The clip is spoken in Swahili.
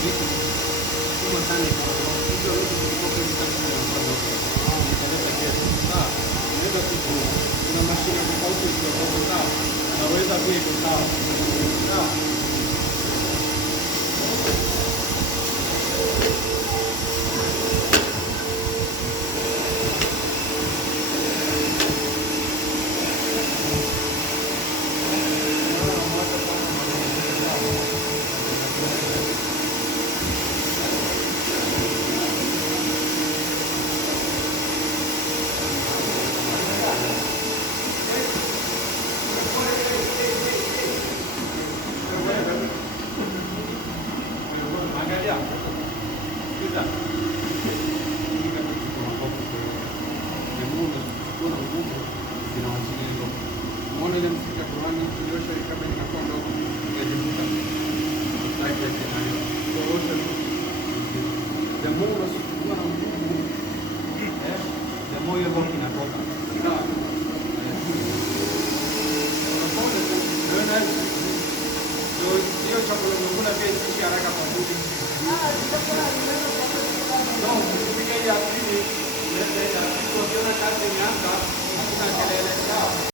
vitu kama sana kwa hizo vitu kutoka katika mfano nitaleta kesho. Sawa, unaweza kuna mashine tofauti zinazotoka sawa, naweza pia iko sawa. Sawa.